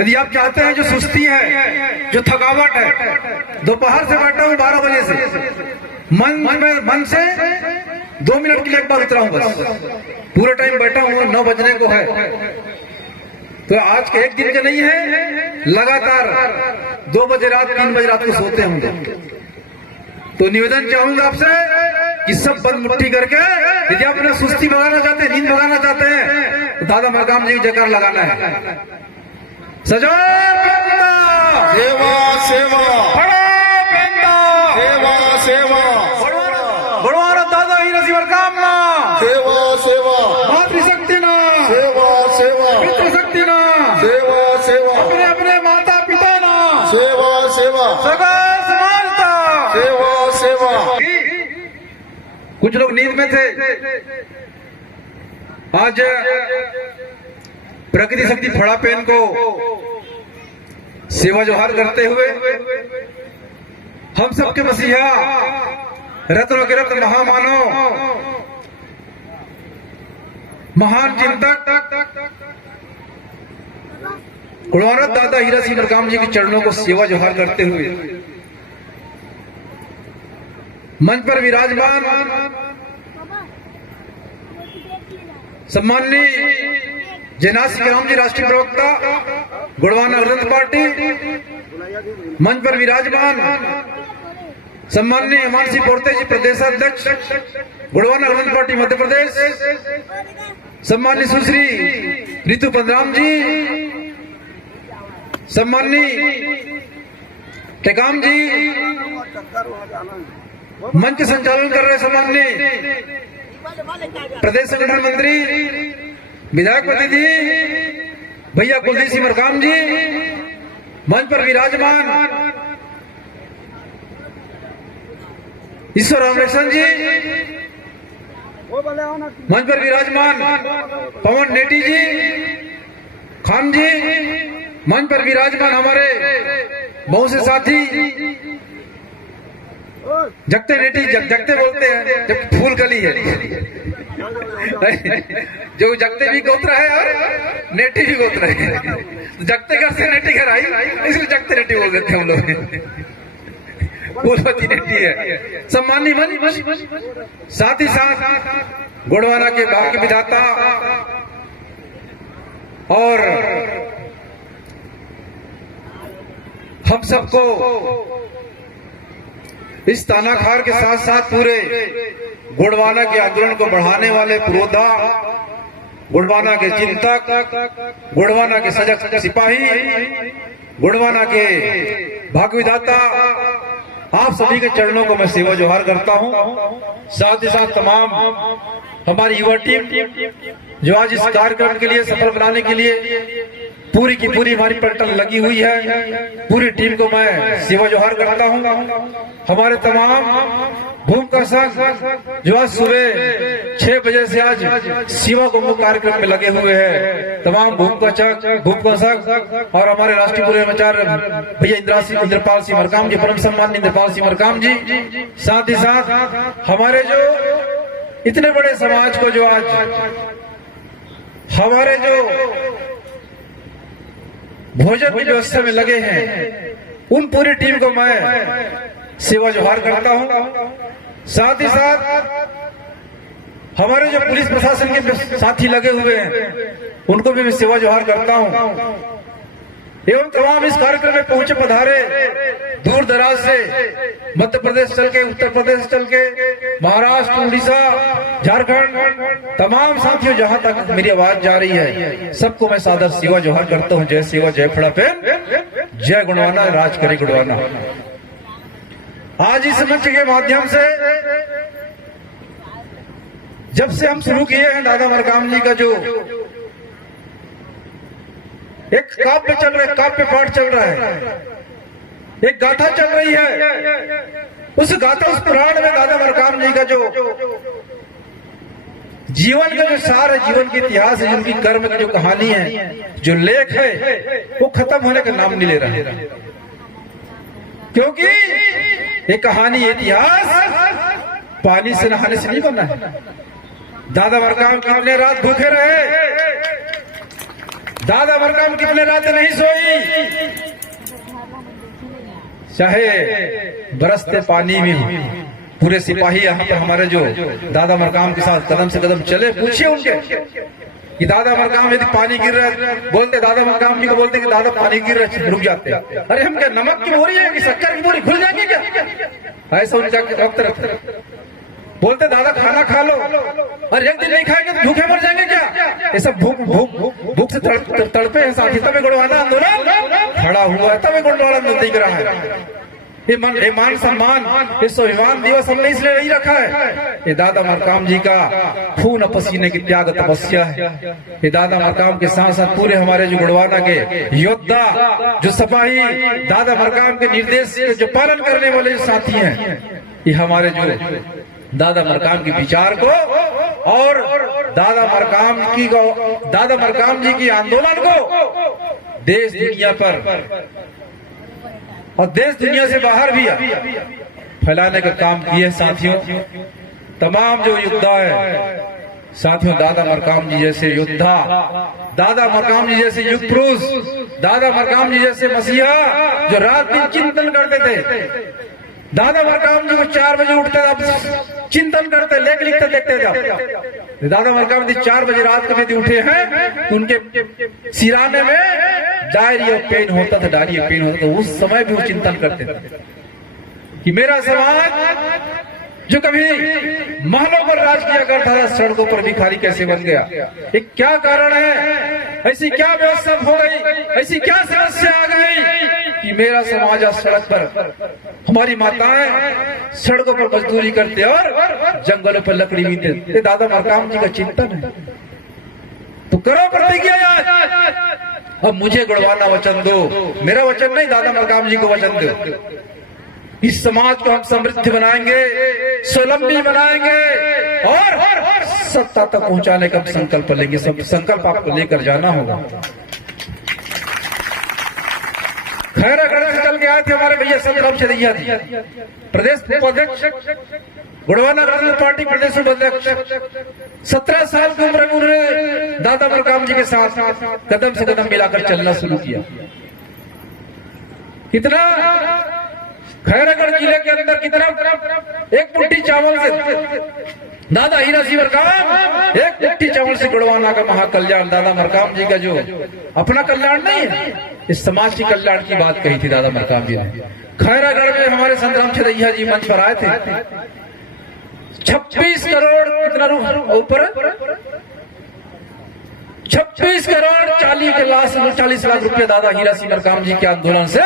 यदि आप चाहते हैं जो सुस्ती है, जो थकावट है, दोपहर से बैठा हूँ 12 बजे से, मन से 2 मिनट के लिए एक बार उतरा हूँ, बस पूरे टाइम बैठा हूँ, 9 बजने को है। तो आज के एक दिन के नहीं है, लगातार 2 बजे रात 3 बजे रात को सोते होंगे। तो निवेदन चाहूंगा आपसे कि सब बंद मुट्ठी करके यदि आप अपने सुस्ती भगाना चाहते हैं, नींद भगाना चाहते हैं, तो दादा मरकाम जी की जयकार लगाना है। सजो सेवा सेवा सेवा सेवा बड़वारा दादा हीरा सिंह मरकाम ना सेवा सेवा मातृशक्ति ना सेवा सेवा पितृशक्ति ना सेवा सेवा अपने अपने माता पिता ना सेवा सेवा सगा समानता सेवा सेवा। कुछ लोग नींद में थे, आज प्रकृति शक्ति फड़ा पेन को सेवा जोहार करते हुए हम सबके मसीहा रत्नों के रत्न महामानव महान चिंतक गुणवंत दादा हीरा सिंह मरकाम जी के चरणों को सेवा जोहार करते हुए मंच पर विराजमान सम्माननीय जयनाथ सिंह राम जी राष्ट्रीय प्रवक्ता गुड़वाना अरविंद पार्टी, मंच पर विराजमान सम्माननीय अमान सिंह पोर्ते जी प्रदेशाध्यक्ष गुड़वाना अरविंद पार्टी मध्य प्रदेश, सम्माननीय सुश्री रितु पंदराम जी, सम्माननीय टेकाम जी, मंच के संचालन कर रहे सम्माननीय प्रदेश संगठन मंत्री विधायक प्रतिनिधि भैया कुलदीप सिंह मरकाम जी, मंच पर विराजमान ईश्वर रामरेशन जी, मंच पर विराजमान पवन नेटी जी खान जी, मंच पर विराजमान हमारे बहुत से साथी जगते नेटी जगते बोलते हैं जब फूल कली है जो जगते भी गोत्र है और नेटी भी गोत्र है, जगते घर से नेटी घर आई इसलिए जगते नेटी बोल देते हैं हम लोग, फूलवती नेटी है। सम्मानी साथ ही साथ गुड़वाना के भाग्य विधाता और हम सबको इस तानाखार के साथ साथ पूरे गुड़वाना के आंदोलन को बढ़ाने वाले पुरोधा, गुड़वाना के चिंतक, गुड़वाना के सजग सिपाही, गुड़वाना के भाग्य विधाता, आप सभी के चरणों को मैं सेवा जोहार करता हूं। साथ ही साथ तमाम हमारी युवा टीम जो आज इस कार्यक्रम के लिए सफल बनाने के लिए पूरी की पूरी हमारी पलटन लगी हुई है, पूरी टीम को मैं सेवा जोहार करता हूं। हमारे तमाम भूमिका संघ जो आज सुबह 6 बजे से आज सेवा को कार्यक्रम में लगे हुए हैं, तमाम भूमिका संघ और हमारे राष्ट्रीय पूर्वाचार्य भैया इंद्रपाल सिंह मरकाम जी, परम सम्मान इंद्रपाल सिंह मरकाम जी, साथ ही साथ हमारे जो इतने बड़े समाज को जो आज हमारे जो भोजन की व्यवस्था में लगे हैं, उन पूरी टीम को मैं सेवा जोहार करता हूं। साथ ही साथ हमारे जो पुलिस प्रशासन के साथी लगे हुए हैं, उनको भी मैं सेवा जोहार करता हूं। एवं तमाम इस कार्यक्रम में पहुंचे पधारे दूर दराज से, मध्य प्रदेश चल के, उत्तर प्रदेश चल के, महाराष्ट्र, उड़ीसा, झारखंड, तमाम साथियों जहां तक मेरी आवाज जा रही है, सबको मैं सादर सेवा जोहार करता हूं। जय सेवा, जय फड़ा पेन, जय गुणवाना, राज करे गुणवाना। आज इस मंच के माध्यम से जब से हम शुरू किए हैं दादा मरकाम जी का जो एक काव्य चल रहा है, काव्य पाठ चल रहा है, एक गाथा चल रही है, उस गाथा, उस पुराण में दादा मरकाम जी का जो जीवन का जो सार है, जीवन के इतिहास है, जिनकी कर्म की जो कहानी है, जो लेख है, वो खत्म होने का नाम नहीं ले रहा है। क्योंकि ये कहानी, इतिहास पानी से नहाने से नहीं बना है। दादा मरकाम कितने रात भूखे रहे, दादा मरकाम कितने रात नहीं सोई, चाहे बरसते पानी में हो। पूरे सिपाही यहाँ पर हमारे जो दादा मरकाम के साथ कदम से कदम चले, पूछिए उनके कि दादा मरकाम यदि पानी गिर रहा है, बोलते दादा मरकाम जी को बोलते कि दादा पानी गिर रहा है, रुक जाते हैं। अरे हम क्या नमक की बोरी है कि शक्कर की बोरी, खुल जाएगी क्या? ऐसा उनका वक्त रहता। बोलते दादा खाना खा लो, और एक दिन नहीं खाएंगे तो भूखे मर जाएंगे क्या? ये सब भूख भूख भूख से तड़पे हैं साथी। तब गुड़वाना आंदोलन खड़ा हुआ है, तब गुड़वाना आंदोलन दिख रहा है। ये मान सम्मान, ये स्वाभिमान दिवस हमने इसलिए नहीं रखा है, ये दादा मरकाम जी का खून पसीने की त्याग तपस्या है। ये दादा मरकाम के साथ साथ पूरे हमारे जो गुड़वाना के योद्धा, जो सिपाही, दादा मरकाम के निर्देश जो पालन करने वाले जो साथी हैं, ये हमारे जो दादा मरकाम के विचार को और दादा मरकाम जी की आंदोलन को देश दुनिया पर और देश दुनिया से बाहर भी फैलाने का काम किए साथियों। तमाम जो योद्धा है साथियों, दादा मरकाम जी जैसे योद्धा, दादा मरकाम जी जैसे युग पुरुष, दादा मरकाम जी जैसे मसीहा जो रात दिन चिंतन करते थे। दादा मरकाम जी को 4 बजे उठते थे, चिंतन करते, लेख लिखते देखते थे। दादा मरकाम जी 4 बजे रात को यदि उठे हैं तो उनके सिराने में डायरिया पेन होता था, डायरिया पेन होता था। उस समय भी वो चिंतन करते थे कि मेरा समाज जो कभी महलों पर राज किया करता था, सड़कों पर भिखारी कैसे बन गया? ये क्या कारण है? ऐसी क्या व्यवस्था हो गई? ऐसी क्या समस्या आ गई कि मेरा समाज आज सड़क पर, हमारी माताएं सड़कों पर मजदूरी करते और जंगलों पर लकड़ी बीनते? ये दादा मरकाम जी का चिंतन है। तो करो प्रतिज्ञा आज। अब मुझे गुड़वाना वचन दो, मेरा वचन नहीं, दादा मरकाम जी को वचन दो। इस समाज को हम समृद्ध बनाएंगे, स्वावलंबी बनाएंगे और सत्ता तक पहुंचाने का संकल्प लेंगे। सब संकल्प आपको लेकर जाना होगा। खैरागढ़ से चल के आए थे हमारे भैया संतराम चरैया जी, प्रदेश उपाध्यक्ष, गुड़वाना गणतंत्र पार्टी प्रदेश उपाध्यक्ष। 17 साल की उम्र में उन्होंने दादा मरकाम जी के साथ कदम से कदम मिलाकर चलना शुरू किया। कितना खैरागढ़ जिले के अंदर कितना, एक मुट्ठी चावल से दादा हीरा सिंह मरकाम, एक मुट्ठी चावल से गुड़वाना का महाकल्याण। दादा मरकाम जी का जो अपना कल्याण नहीं है, इस समाज की कल्याण की बात कही थी दादा मरकाम जी ने। खैरागढ़ में हमारे संतराम चरैया जी मंच पर आए थे। 26 करोड़ कितना ऊपर, 26 करोड़ 40 लाख रुपए दादा हीरा सिंह मरकाम जी के आंदोलन से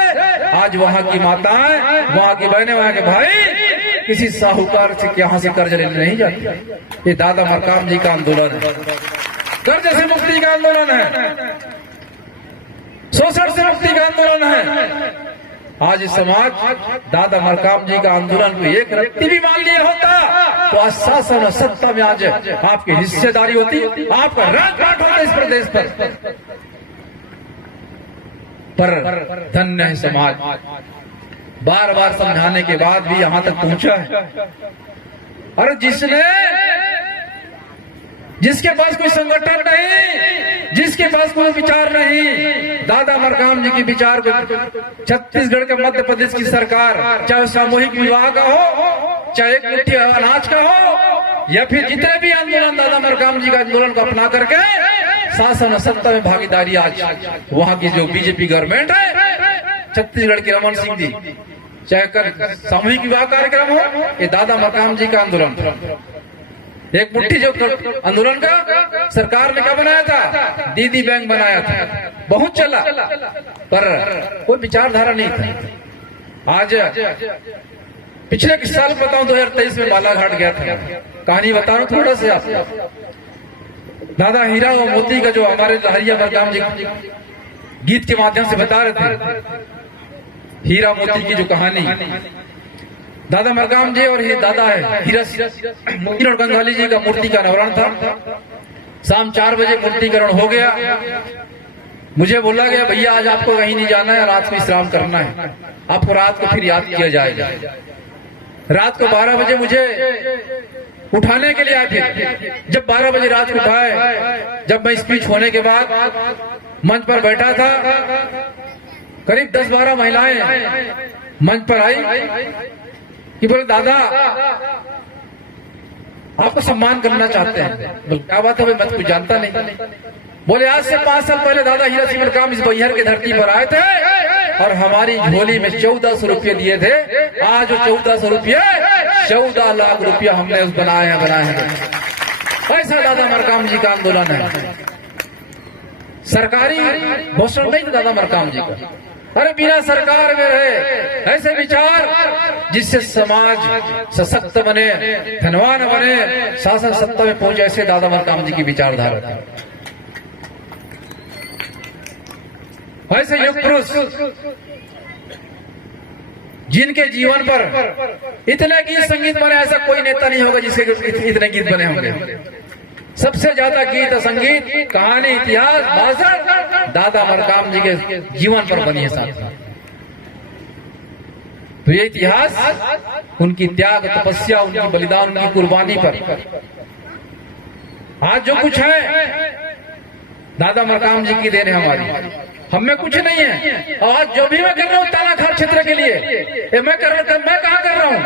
आज वहां की माताएं, वहां की बहनें, वहां के भाई किसी साहूकार से यहाँ से कर्ज लेने नहीं जाते। ये दादा मरकाम जी का आंदोलन है, कर्ज से मुक्ति का आंदोलन है, शोषण से मुक्ति का आंदोलन है। आज समाज दादा मरकाम जी का आंदोलन को एक रत्ती भी मान लिया होता तो आज शासन और सत्ता में आज आपकी हिस्सेदारी होती, आपका राजपाट होता इस प्रदेश पर धन्य है समाज, बार बार समझाने के बाद भी यहां तक पहुंचा है। और जिसके पास कोई संगठन नहीं, जिसके पास कोई विचार नहीं, दादा मरकाम जी के विचार को छत्तीसगढ़ के मध्य प्रदेश की सरकार, चाहे सामूहिक विवाह का हो, चाहे एक मुट्ठी अनाज का हो, या फिर जितने भी आंदोलन दादा मरकाम जी का आंदोलन को अपना करके शासन और सत्ता में भागीदारी, आज वहां की जो बीजेपी गवर्नमेंट है, छत्तीसगढ़ के रमन सिंह जी, चाहे कर सामूहिक विवाह कार्यक्रम हो, ये दादा मरकाम जी का आंदोलन। एक मुट्ठी जो आंदोलन का सरकार ने क्या बनाया था, दीदी बैंक बनाया था, बहुत चला, पर कोई विचारधारा नहीं था। आज पिछले किस साल बताऊं, 2023 में बालाघाट गया था, कहानी बता रहा हूं थोड़ा से आपको। दादा हीरा और मोती का जो हमारे हरिया मरकाम जी गीत के माध्यम से बता रहे थे, हीरा मोती की जो कहानी, दादा मरकाम जी और ये दादा है हीरा मोती और गंगाली जी का मूर्ति का अनावरण था। शाम 4 बजे मूर्तिकरण हो गया। मुझे बोला गया भैया आज आपको कहीं नहीं जाना है, रात को विश्राम करना है, आपको रात को फिर याद किया जाएगा। रात को 12 बजे मुझे उठाने के लिए आए थे। जब 12 बजे रात को उठाए, जब मैं स्पीच होने के बाद मंच पर बैठा था, करीब 10-12 महिलाएं मंच पर आई कि बोले दादा आपको सम्मान करना चाहते हैं। बोले क्या बात है भाई, मैं तो कुछ जानता नहीं। बोले आज से 5 साल पहले दादा हीरा सिमर काम इस बैहर की धरती पर आए थे और हमारी झोली में 1400 रुपये दिए थे। आज वो 1400 रुपये 14 लाख रुपया हमने उस बनाए हैं। ऐसा दादा मरकाम जी का आंदोलन है। सरकारी घोषणा नहीं था दादा मरकाम जी का। अरे बिना सरकार में रहे ऐसे विचार जिससे समाज सशक्त बने, धनवान बने, शासन सत्ता में पहुंचे, ऐसे दादा मरकाम जी की विचारधारा थी। ऐसे युग पुरुष जिनके जीवन पर इतने गीत संगीत बने, ऐसा कोई नेता नहीं होगा जिसके इतने गीत बने होंगे। सबसे ज्यादा गीत संगीत, कहानी, इतिहास, भाषण दादा मरकाम जी के जीवन पर बनी है साहब। तो ये इतिहास उनकी त्याग, तपस्या, उनकी बलिदान, उनकी कुर्बानी पर आज जो कुछ है दादा मरकाम जी की देन है हमारी। हम में कुछ नहीं है। और आज जो भी मैं कर रहा हूँ तानाखार क्षेत्र के लिए, मैं कहाँ कर रहा हूँ,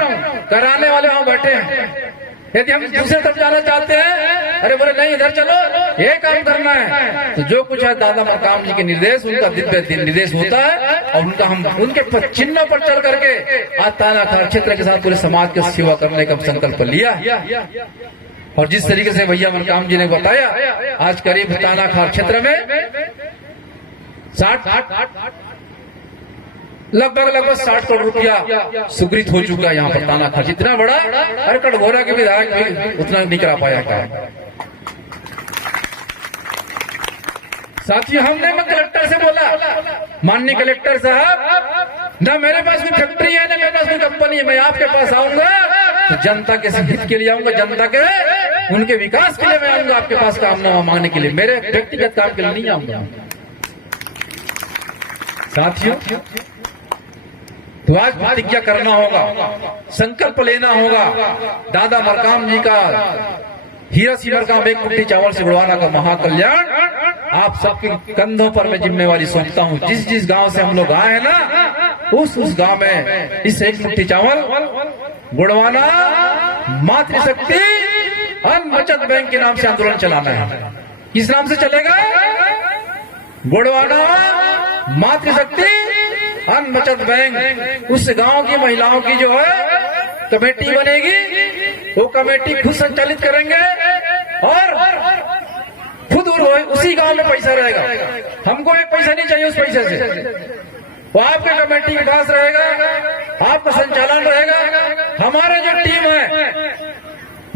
कराने वाले वहां बैठे हैं। यदि हम दूसरे तरफ जाना चाहते हैं, अरे बोले नहीं इधर चलो, ये काम करना है, तो जो कुछ है दादा मरकाम जी के निर्देश, उनका दिव्य निर्देश होता है और उनका हम उनके चिन्हों पर चढ़ करके आज तानाखार क्षेत्र के साथ पूरे समाज की सेवा करने का संकल्प लिया। और जिस तरीके से भैया मरकाम जी ने बताया, आज करीब तानाखार क्षेत्र में लगभग 60 करोड़ रुपया स्वीकृत हो चुका है यहाँ पर तानाखार। जितना बड़ा, अरे कटघोरा के विधायक भी उतना नहीं करा पाया था। साथियों, हमने मैं कलेक्टर से बोला, माननीय कलेक्टर साहब, ना मेरे पास कोई फैक्ट्री है, ना मेरे पास कोई कंपनी है, मैं आपके पास आऊंगा तो जनता के हित के लिए आऊंगा, जनता के उनके विकास के लिए मैं आऊंगा आपके पास काम मांगने के लिए, मेरे व्यक्तिगत काम के लिए नहीं आऊंगा। साथियों, तो आज प्रतिज्ञा करना होगा, संकल्प लेना होगा। दादा मरकाम जी का हीरा सिमर काम एक मुट्ठी चावल से गुड़वाना का महाकल्याण आप सबके कंधों पर मैं जिम्मेवारी सौंपता हूँ। जिस जिस गांव से हम लोग आए हैं ना, उस गांव में इस एक मुट्ठी चावल गुड़वाना मातृशक्ति अन्न बचत बैंक के नाम से आंदोलन चलाना है। किस नाम से चलेगा? गुड़वाना मातृशक्ति अन्न बचत बैंक। उस गांव की महिलाओं की जो है कमेटी बनेगी, वो कमेटी खुद संचालित करेंगे और खुद उसी गांव में पैसा रहेगा। हमको एक पैसा नहीं चाहिए उस पैसे से, वो आपके कमेटी के पास रहेगा, आपका संचालन रहेगा। हमारे जो टीम है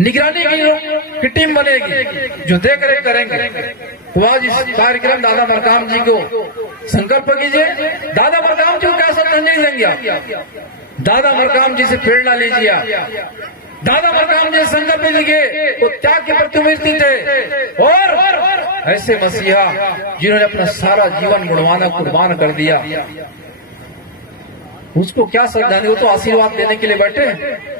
निगरानी की टीम बनेगी जो देख रेख करेंगे। तो आज इस कार्यक्रम दादा मरकाम जी को संकल्प कीजिए। दादा मरकाम जी को क्या श्रद्धांजलि देंगे आप? दादा मरकाम जी से प्रेरणा लीजिए आप। दादा मरकाम जी संकल्प लीजिए, वो त्याग के प्रतिमूर्ति थे और ऐसे मसीहा जिन्होंने अपना सारा जीवन गुणवाना कुर्बान कर दिया, उसको क्या श्रद्धांजलि? वो तो आशीर्वाद देने के लिए बैठे हैं।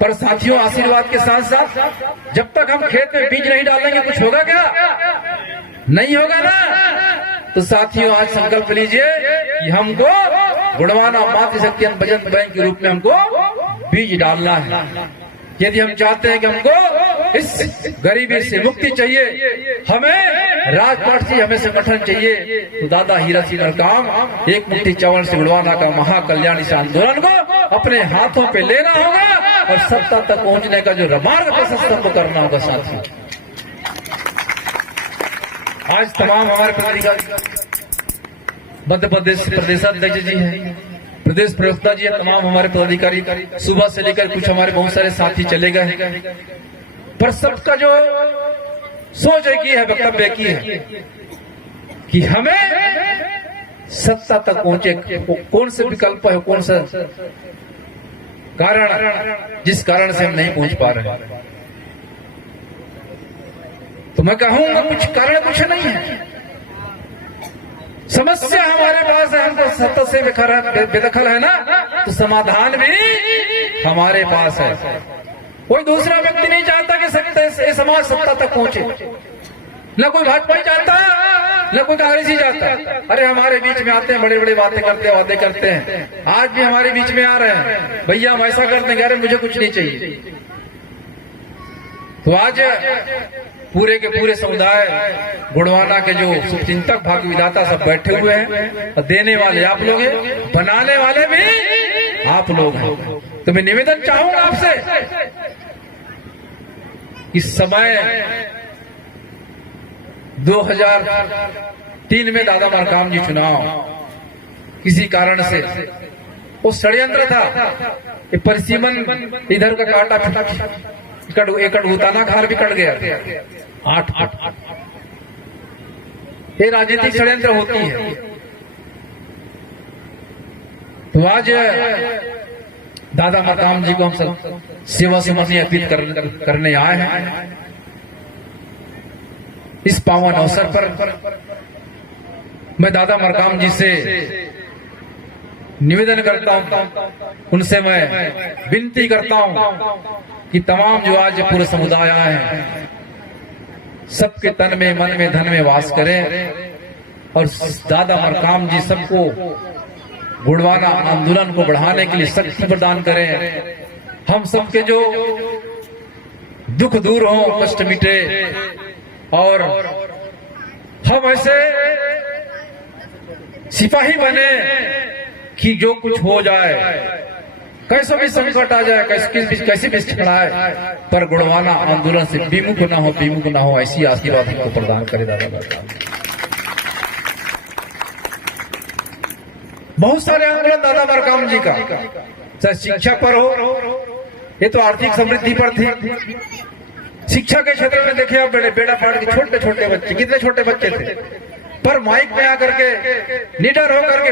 पर साथियों, आशीर्वाद के साथ साथ जब तक हम खेत में बीज नहीं डालेंगे कुछ होगा क्या? नहीं होगा ना। तो साथियों, आज संकल्प लीजिए कि हमको गुणवाना मातृशक्ति अन्न बचत बैंक के रूप में हमको बीज डालना है। यदि हम चाहते हैं कि हमको इस गरीबी से मुक्ति चाहिए, हमें राजपाट से हमें संगठन चाहिए, तो दादा हीरा सिमर काम एक मुट्ठी चावल से गुड़वाना का महाकल्याण इस आंदोलन को अपने हाथों पे लेना होगा और सत्ता तक पहुंचने का जो मार्ग प्रशस्त हमको करना होगा। साथियों, आज तमाम हमारे पदाधिकारी, मध्य प्रदेश प्रदेशाध्यक्ष जी हैं, प्रदेश प्रवक्ता जी है, तमाम हमारे पदाधिकारी सुबह से लेकर कुछ हमारे बहुत सारे साथी चले गए, पर सबका जो सोच एक ही है, वक्तव्य एक ही है कि हमें सत्ता तक पहुंचे। कौन से विकल्प है, कौन सा कारण जिस कारण से हम नहीं पहुंच पा रहे? तो मैं कहूंगा कुछ कारण कुछ नहीं है, समस्या हमारे पास है। हमको सत्ता से बेदखल है ना, तो समाधान भी हमारे पास है। कोई दूसरा व्यक्ति नहीं चाहता कि समाज सत्ता तक पहुंचे, न कोई भाजपा चाहता न कोई कांग्रेसी जाता। अरे हमारे बीच में आते हैं, बड़े बड़े बातें करते हैं, वादे करते हैं। आज भी हमारे बीच में आ रहे हैं, भैया हम ऐसा करते हैं, अरे मुझे कुछ नहीं चाहिए। तो आज पूरे के पूरे समुदाय गुड़वाना के जो शुभचिंतक भाग्य विधाता सब बैठे हुए हैं, और देने वाले आप लोग हैं, बनाने वाले भी आप लोग हैं। तो मैं निवेदन चाहूंगा आपसे, इस समय 2003 में दादा मरकाम जी चुनाव किसी कारण से वो षड्यंत्र था, ये परिसीमन इधर का काटा एकड़ उताना खार भी कट गया 8 ये राजनीतिक षड्यंत्र होती है। तो आज दादा मरकाम जी को हम सब सेवा सुमन अर्पित करने आए हैं। इस पावन अवसर पर मैं दादा मरकाम जी से निवेदन करता हूं, उनसे मैं विनती करता हूं कि तमाम जो आज पूरे समुदाय आए हैं, सबके तन में, मन में, धन में वास करें और दादा मरकाम जी सबको गुड़वाना आंदोलन को बढ़ाने के लिए शक्ति प्रदान करें। हम सबके जो दुख दूर हो, कष्ट मिटे और हम ऐसे सिपाही बने कि जो कुछ हो जाए, कैसा भी संकट आ जाए, कैसे भी खड़ाए, पर गुड़वाना आंदोलन से विमुख ना हो, ऐसी आशीर्वाद हमको प्रदान करे दादा मरकाम। बहुत सारे आंदोलन दादा मरकाम जी का, चाहे शिक्षा पर हो, ये तो आर्थिक समृद्धि पर थी। शिक्षा के क्षेत्र में देखिए आप, बेड़ा पाड़ के छोटे छोटे बच्चे, कितने छोटे बच्चे थे, पर माइक में आकर के निडर होकर के,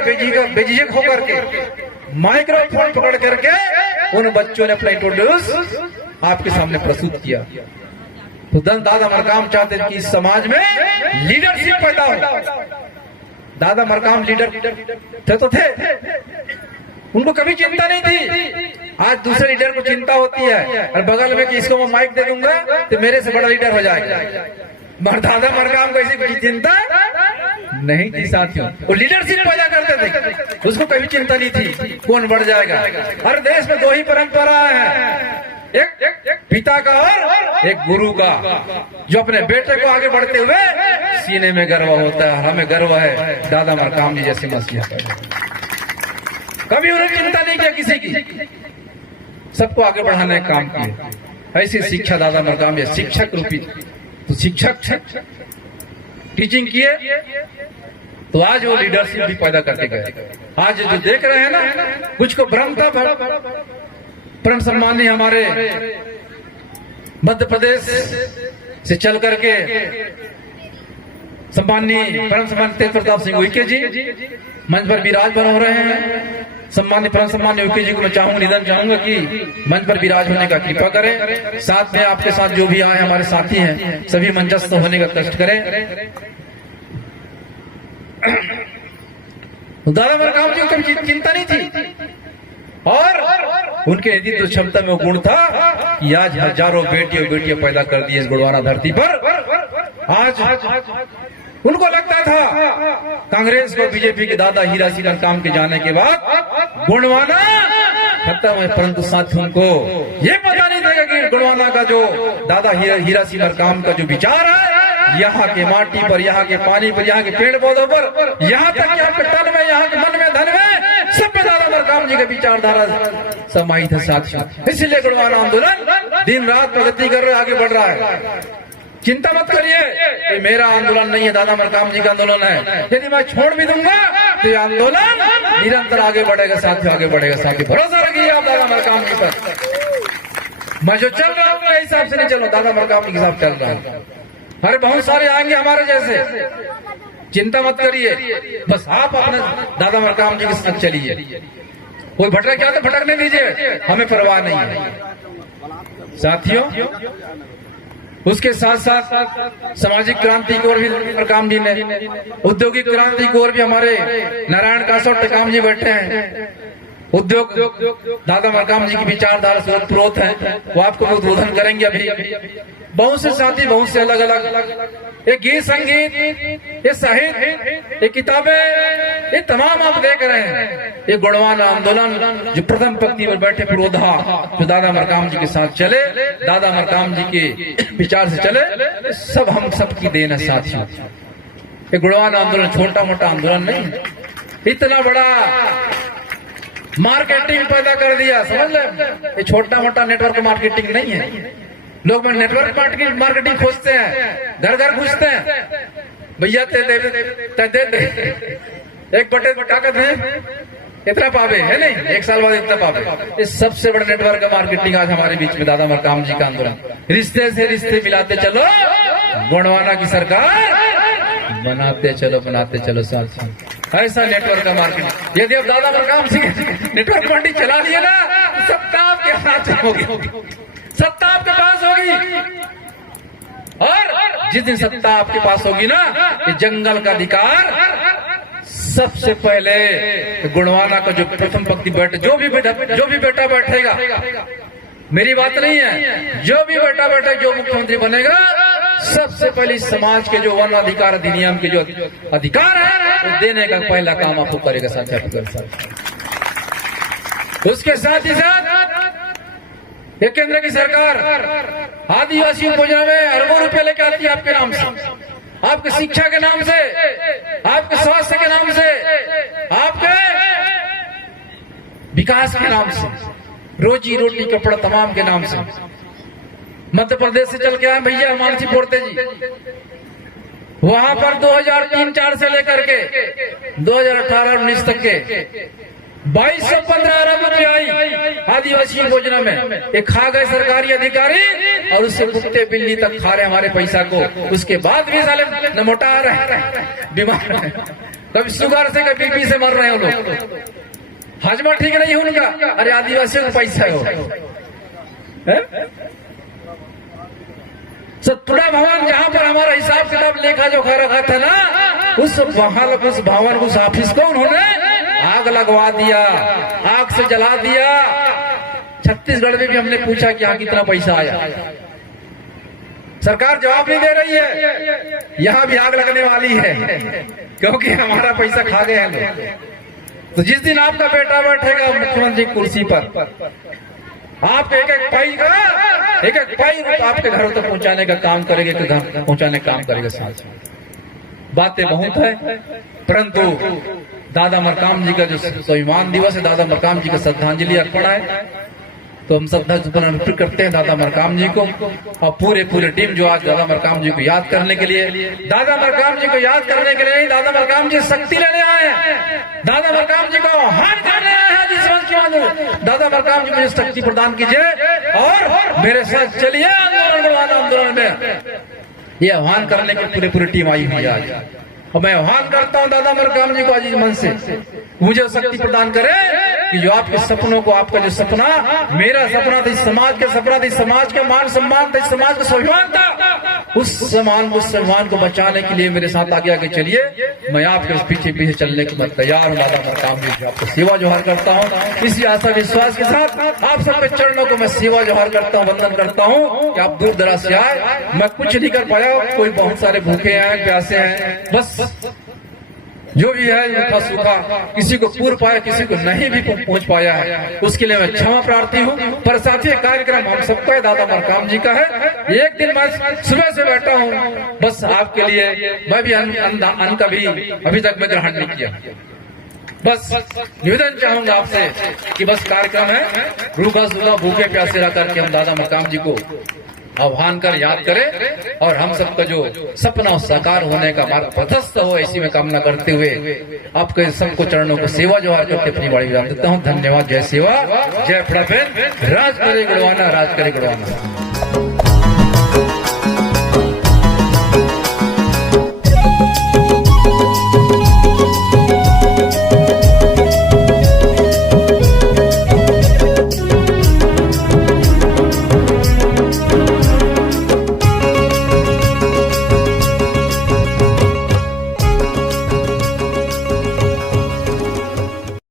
बेझिझक होकर के माइक्रोफोन पकड़ करके उन बच्चों ने अपना इंट्रोड्यूस आपके सामने प्रस्तुत किया। तो दादा मरकाम चाहते थे कि इस समाज में लीडरशिप पैदा हो। दादा मरकाम लीडर तो थे, उनको कभी चिंता नहीं थी। आज दूसरे लीडर को चिंता होती है, और बगल में कि इसको मैं माइक दे दूंगा तो मेरे से बड़ा लीडर हो जाएगा। मगर दादा मरकाम को ऐसी चिंता नहीं थी साथियों, वो लीडरशिप पैदा करते थे, उसको कभी चिंता नहीं थी कौन बढ़ जाएगा। हर देश में 2 ही परंपरा है, एक पिता का और एक गुरु का, जो अपने बेटे को आगे बढ़ते हुए सीने में गर्व होता है। हमें गर्व है दादा मरकाम जी जैसे मसीहा पैदा, कभी उन्होंने चिंता नहीं किया किसी की, सबको आगे बढ़ाने का काम किया। ऐसी शिक्षा दादा मरकाम जी शिक्षक रूपी, तो शिक्षक टीचिंग किए, तो आज वो लीडरशिप भी पैदा करते गए। आज जो देख रहे हैं ना, कुछ को भ्रम था, परम सम्मानीय हमारे मध्य प्रदेश से चल करके सम्मानीय परम सम्मानीय तेज प्रताप सिंह उइके जी मंच पर विराजमान हो रहे हैं। सम्मानीय परम सम्मानीय उइके जी को मैं निवेदन चाहूंगा कि मंच पर विराज होने का कृपा करें। साथ में आपके साथ जो भी आए हमारे साथी हैं, सभी मंचस्थ होने का कष्ट करें। दादा मरकाम जी को कभी चिंता नहीं थी, और उनके नेतृत्व क्षमता में वो गुण था कि आज हजारों बेटियां पैदा कर दी इस गुड़वाना धरती पर। आज उनको लगता था कांग्रेस को, बीजेपी के दादा हीरा सिंह मरकाम के जाने के बाद गुड़वाना खत्म है, परंतु साथियों उनको ये पता नहीं था कि गुड़वाना का जो दादा हीरा सिंह मरकाम का जो विचार है, यहाँ के माटी पर, यहाँ के पानी पर, यहाँ के पेड़ पौधों पर, यहाँ तक कि आपके तन में, यहाँ के मन में, धन में, सब में दादा मरकाम जी का विचारधारा समाहित है साथियों। इसलिए गुड़वाना आंदोलन दिन रात प्रगति कर रहा है, आगे बढ़ रहा है। चिंता मत करिए, ये मेरा आंदोलन नहीं है, दादा मरकाम जी का आंदोलन है। यदि मैं छोड़ भी दूंगा तो ये आंदोलन निरंतर आगे बढ़ेगा साथियों, आगे बढ़ेगा साथियों। भरोसा रखिए आप दादा मरकाम जी पर। मैं जो चल रहा हूँ मैं हिसाब से नहीं चल रहा, दादा मरकाम जी के साथ चल रहा हूँ। अरे बहुत सारे आएंगे हमारे जैसे, चिंता मत करिए, बस आप अपने दादा मरकाम जी के साथ चलिए। कोई भटक क्या तो भटकने दीजिए, हमें परवाह नहीं है साथियों। उसके साथ साथ सामाजिक क्रांति को और भी मरकाम जी ने, औद्योगिक क्रांति को और भी हमारे नारायण कासोट टेकाम जी बैठे हैं। उद्योग दादा मरकाम जी की विचारधारा से ओतप्रोत है, वो आपको उद्बोधन करेंगे। अभी बहुत से साथी बहुत से अलग अलग ये गीत संगीत, ये साहित्य, ये किताबें, ये तमाम आप देख रहे हैं। ये गुणवाना आंदोलन जो प्रथम पंक्ति पर बैठे पुरोधा जो दादा मरकाम जी के साथ चले, दादा मरकाम जी के विचार से चले, सब हम सब की देन है साथियों। ये गुणवाना आंदोलन छोटा मोटा आंदोलन नहीं, इतना बड़ा मार्केटिंग पैदा कर दिया, समझ ले। ये छोटा मोटा नेटवर्क मार्केटिंग नहीं है। लोग नेटवर्क मार्केटिंग खोजते हैं, घर घर घुसते हैं, भैया दे एक बटे ताकत है इतना पावे है नहीं, एक साल बाद इतना पावे। इस सबसे बड़ा नेटवर्क का मार्केटिंग आज हमारे बीच में दादा मरकाम जी का आंदोलन। रिश्ते से रिश्ते मिलाते चलो, गोंडवाना की सरकार बनाते चलो साथ। ऐसा नेटवर्क का मार्केटिंग यदि अब दादा मरकाम जी नेटवर्क मंडी चला दिए ना, सत्ता आपके हाथ होगी, सत्ता आपके पास होगी। और जिस दिन सत्ता आपके पास होगी ना, ये जंगल का अधिकार सबसे पहले गुणवाना का जो प्रथम पंक्ति बैठे, जो भी बेटा बैठेगा, मेरी बात नहीं है, जो भी बेटा बैठे, जो मुख्यमंत्री बनेगा, सबसे पहले इस समाज के जो वन अधिकार अधिनियम के जो अधिकार है वो देने का पहला काम आपको करेगा साथ। उसके साथ ही साथ ये केंद्र की सरकार आदिवासी योजना में अरबों रुपए लेके आती है आपके नाम से, आपके शिक्षा के नाम से, आपके स्वास्थ्य के नाम से, आपके विकास के नाम से, रोजी रोटी कपड़ा तमाम के नाम से। मध्य प्रदेश से चल के आए भैया मानसी पोर्ते जी, वहां पर 2003-4 से लेकर के 2018-19 तक के 2215 अरब रुपए आई आदिवासी योजना में। ये खा गए सरकारी अधिकारी और उससे कुत्ते बिल्ली तक खा रहे हमारे पैसा को। उसके बाद भी साले न मोटा आ रहे हैं, बीमार है, कभी शुगर से कभी बीपी से मर रहे हैं लोग, हजमा ठीक नहीं है उनका। अरे आदिवासियों को पैसा हो। सतपुड़ा भवन जहाँ पर हमारा हिसाब किताब लेखा जोखा रखा था ना, उस भवन उस ऑफिस को उन्होंने आग लगवा दिया, आग से जला दिया। छत्तीसगढ़ में भी हमने पूछा कि यहाँ कितना पैसा आया, सरकार जवाब नहीं दे रही है। यहाँ भी आग लगने वाली है क्योंकि हमारा पैसा खा गए हैं लोग। तो जिस दिन आपका बेटा बैठेगा मुख्यमंत्री कुर्सी पर, आप एक एक पाई आपके घरों तक पहुंचाने का काम करेंगे, पहुंचाने का काम करेगा। साथ बातें बहुत है, परंतु दादा मरकाम जी का जो स्वाभिमान दिवस है, दादा मरकाम जी का श्रद्धांजलि अर्पण है, तो हम श्रद्धांजलि अर्पित करते हैं दादा मरकाम जी को। और पूरे टीम जो आज दादा मरकाम जी को याद करने के लिए, दादा मरकाम जी को याद करने के लिए दादा मरकाम जी शक्ति लेने आए हैं, दादा मरकाम जी को आह्वान करने आए हैं। जिस वंश के दादा मरकाम जी मुझे शक्ति प्रदान कीजिए और मेरे साथ चलिए आंदोलन में। ये आह्वान करने की पूरी टीम आई हुई आज। और मैं आह्वान करता हूँ दादा मरकाम जी को आज मन से, मुझे शक्ति प्रदान करे कि जो आपके सपनों को, आपका जो सपना, मेरा सपना था, इस समाज का सपना था, इस समाज का मान सम्मान था, इस समाज का स्वाभिमान था, उस सम्मान को बचाने के लिए मेरे साथ आगे चलिए। मैं आपके पीछे चलने के मैं तैयार हूँ। दादा मरकाम जी आपको सेवा जोहार करता हूँ। इसी आशा विश्वास के साथ आप सबके चरणों को मैं सेवा जोहार करता हूँ, वंदन करता हूँ कि आप दूर दराज से आए। मैं कुछ नहीं कर पाया, कोई बहुत सारे भूखे हैं, प्यासे हैं, बस जो भी है रूखा सूखा, किसी को पूर पाया, किसी को नहीं भी पहुंच पाया है, उसके लिए मैं क्षमा प्रार्थी हूँ। पर साथी कार्यक्रम हम सबका है, दादा मरकाम जी का है। एक दिन मैं सुबह से बैठा हूँ बस आपके लिए। मैं भी अन्न का भी अभी तक मैं ग्रहण नहीं किया। बस निवेदन चाहूंगा आपसे कि बस कार्यक्रम है, रूखा सूखा भूखे प्यासे रह करके हम दादा मरकाम जी को आह्वान कर याद करें और हम सबका जो सपना साकार होने का मार्ग प्रशस्त हो, ऐसी में कामना करते हुए आपके सबको चरणों को सेवा जोहार करके अपनी बाड़ी विराम देता हूँ। धन्यवाद। जय सेवा, जय फड़ाफेन, राज करे गुड़वाना, राज करे गुड़वाना।